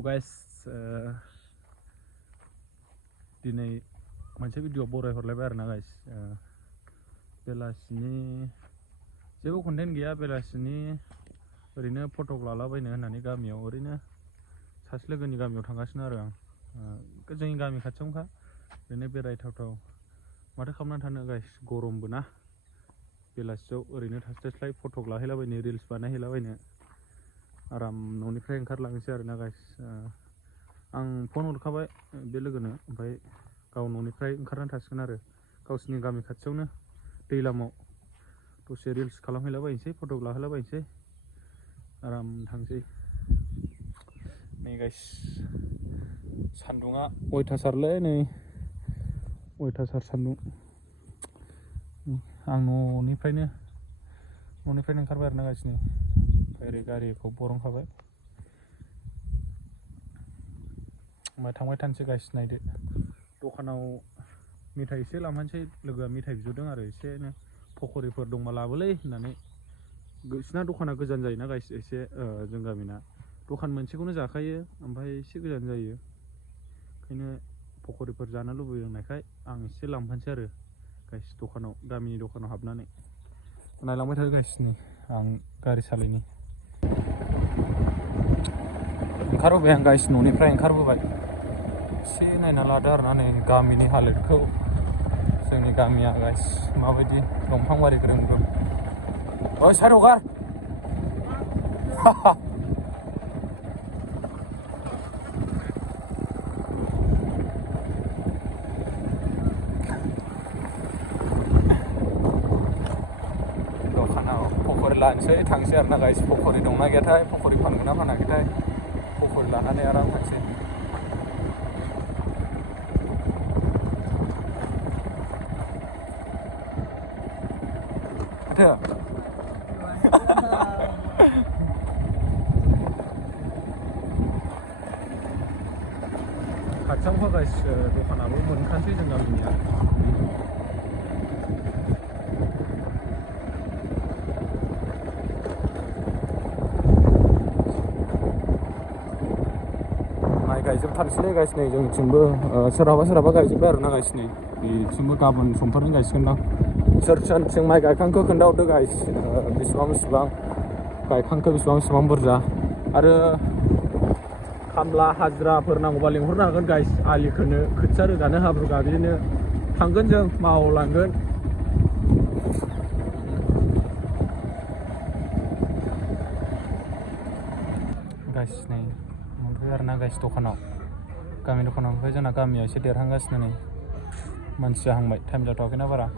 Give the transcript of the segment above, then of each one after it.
Hello guys, दिनै मोनसे video बरायहरलायबाय आरोना गाइस। बेलासिनि जेबो कन्टेन्ट गैया, बेलासिनि ओरैनो फटक लालाबायनो होननानै गामियाव ओरैनो सासे लोगोनि गामियाव थांगासिनो आरो आं। जोंनि गामि खाथियावनोखा, ओरैनो बेरायथावथाव माथो खालामनानै थानो गाइस, गरमबो ना। बेलासियाव ओरैनो थास्लायस्लाय फटक लाहैलाबायनो, रिल्स बानायहैलाबायनो आराम न'निफ्राय ओंखारलांनोसै आरोना गाइस। आं फन हरखाबाय बे लोगोनो, ओमफ्राय गाव न'निफ्राय ओंखारनानै थासिगोन आरो गावसिनि गामि खाथियावनो दैलामाव दसे रिल्स खालामहैलाबायनोसै, फटक लाहैलाबायनोसै, आराम थांसै। नै गाइस, सान्दुङा अयथासारलै, नै अयथासार सान्दुं। आं न'निफ्रायनो ओंखारबाय आरोना गाइस। नै ओरै गारिखौ बरनखाबाय, ओमफ्राय थांबाय थानोसै गाइस। नायदो, दखानाव मेथाइ एसे लांफानोसै, लोगोआ मेथाइ बिहरदों आरो एसेनो, पकरिफोर दंबा लाबोलै होननानै। बिसिना दखाना गोजान जायोना गाइस एसे, जों गामिना दखान मोनसेखौनो जाखायो, ओमफ्राय एसे गोजान जायो, ओंखायनो पकरिफोर जानो लुबैनायखाय आं एसे लांफानोसै आरो गाइस दखानाव, गामिनि दखानाव हाबनानै। नायलांबाय थादो गाइस, नै आं गारि सालायनि। ओंखारबोबाय आं गाइस, न'निफ्राय ओंखारबोबाय। एसे नायना लादो आरोना नै गामिनि हालोदखौ, जोंनि गामिया गाइस माबायदि, दंफां बारि ग्रोम ग्रोम। ओइ साइड हगार। दखानाव पकरि लानोसै, थांसै आरोना गाइस। पकरि दंना गैयाथाय, पकरि फानगोन ना फानाखैथाय, पकरि लानानै आराम थांसै। खाथियावनोखा गाइस, दखानाबो मोनखानोसै जों गामिनिया। माइ गायजोबथारसैलै गाइस नै जोंनिथिंबो, सोरहाबा गायजोब्बाय आरोना गाइस। नै बेथिंबो गाबोन समफोरनो गायसिगोनदां। सोर सोरथिं माइ गायखांखो खोन्थाहरदो गाइस, बेसेबां गायखांखो, बेसेबां बुरजा। आरो खामला हाजिराफोर नांगौबा लिंहरनो हागोन गाइस, आलि खोनो, खोथिया रोगानो, हाब्रु गाग्लिनो थांगोन, जों मावलांगोन। गाइस नै मोनफैबाय आरोना गाइस दखानाव, गामि दखानाव। ओमफ्राय जोंना गामिया एसे देरहांगासिनो, नै मानसि जाहांबाय, टाइम जाथ'वाखैना बारा।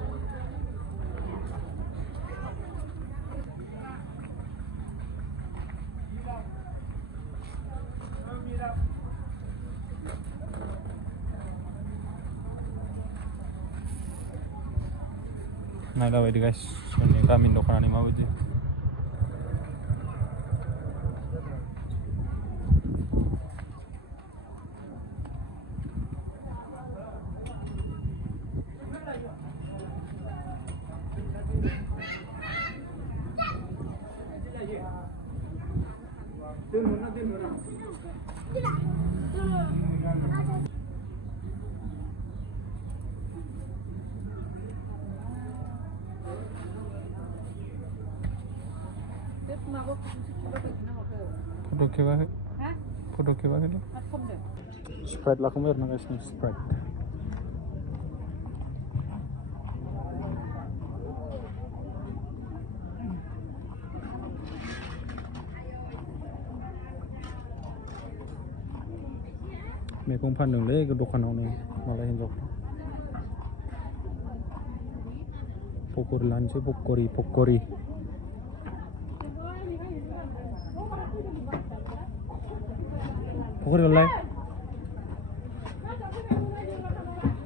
नायलाबायदो गाइस, जोंनि गामिनि दखानानि माबायदि। फट' खेबाखै स्प्राइट लाखांबाय आरोना गाइस, स्प्राइट। मैगं फानदोंलै दखानावनो मालाय हिन्जावफ्रा। पकरि लानोसै, पकरि पकरियालाय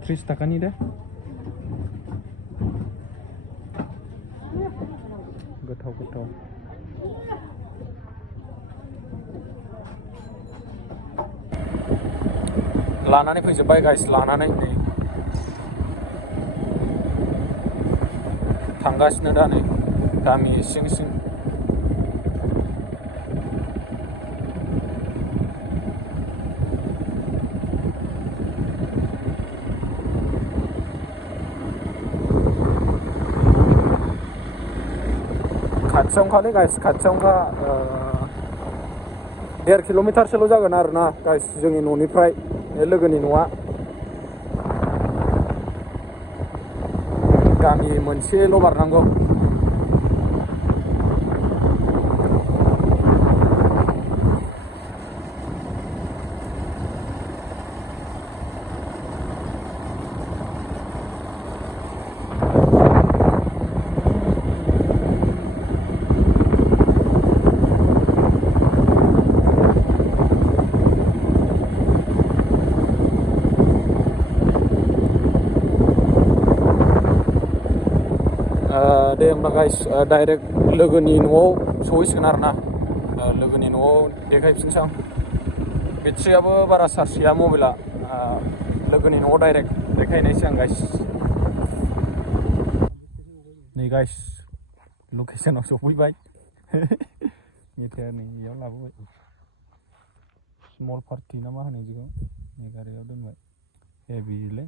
30 थाखानि दे, गोथाव। लानानै फैजोब्बाय गाइस, लानानै नै थांगासिनो दा नै गामि सिं। खाथियावनोखालै गाइस खाथियावनोखा 1.5 किल'मिटारसोल' जागोन आरोना गाइस जोंनि न'निफ्राय बे लोगोनि न'आ गामि मोनसेल' बारनांगौ दे होमबा गाइस डाइरेक्ट लोगोनि न'आव सहैसिगोन आरोना लोगोनि न'आव देखायफिनसै आं बेट्रियाबो बारा चार्ज गैया मबाइला लोगोनि न'आव डाइरेक्ट देखायनायसै आं गाइस नै गाइस लकेसनाव सफैबाय मेथाइया नै बेयाव लाबोबाय स्मल पार्टि ना मा होनो बिदिखौ नै गारियाव दोनबाय हेभिलै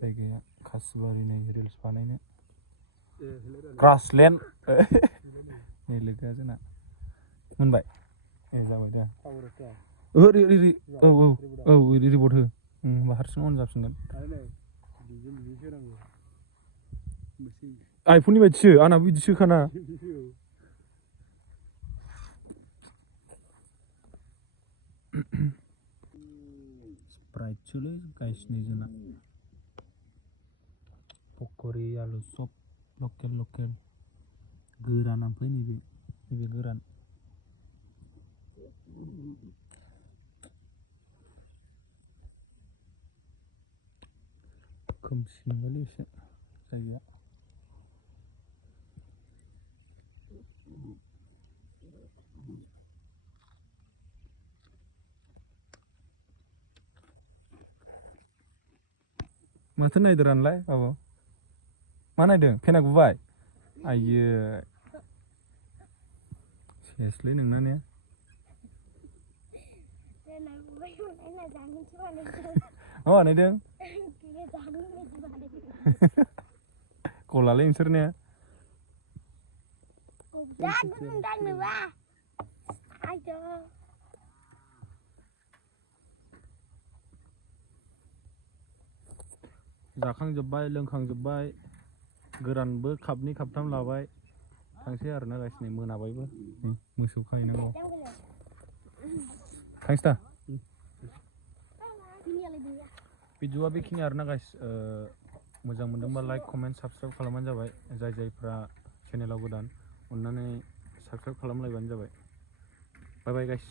जायगाया खासिबारि नै रिल्स बानायनो ग्रासलेण्ड नै लोगोआ जोंना मोनबाय जाबाय दा ओरै औ रिपर्ट हो होमबा हारसिं अन जाफिनगोन आइफननि बायदिसो आंनाबो बिदिसोखाना स्प्राइटसोलै गाइसनि जोंना पक'रि आलु चप लकेल गोरान ओमफ्राय नैबे गोरान खोमसि नुबायलै एसे जायगाया माथो नायदो रानलाय बाबु मा नायदों फेना गुबाय आइयो सेसलै नोंना ने मा बानायदों गलालै नोंसोर ने जाखांजोब्बाय लोंखांजोब्बाय गोरानबो खाबनै खाबथाम लाबाय थांसै आरोना गाइस नै मोनाबायबो मोसौ खाहैनांगौ थांसै दा भिडिअआ बेखिनि आरोना गाइस मोजां मोनदोंबा लाइक कमेन्ट साबसक्राइब खालामबानो जाबाय जायफ्रा चेनेलाव गोदान अननानै साबसक्राइब खालामलायबानो जाबाय बाय बाय गाइस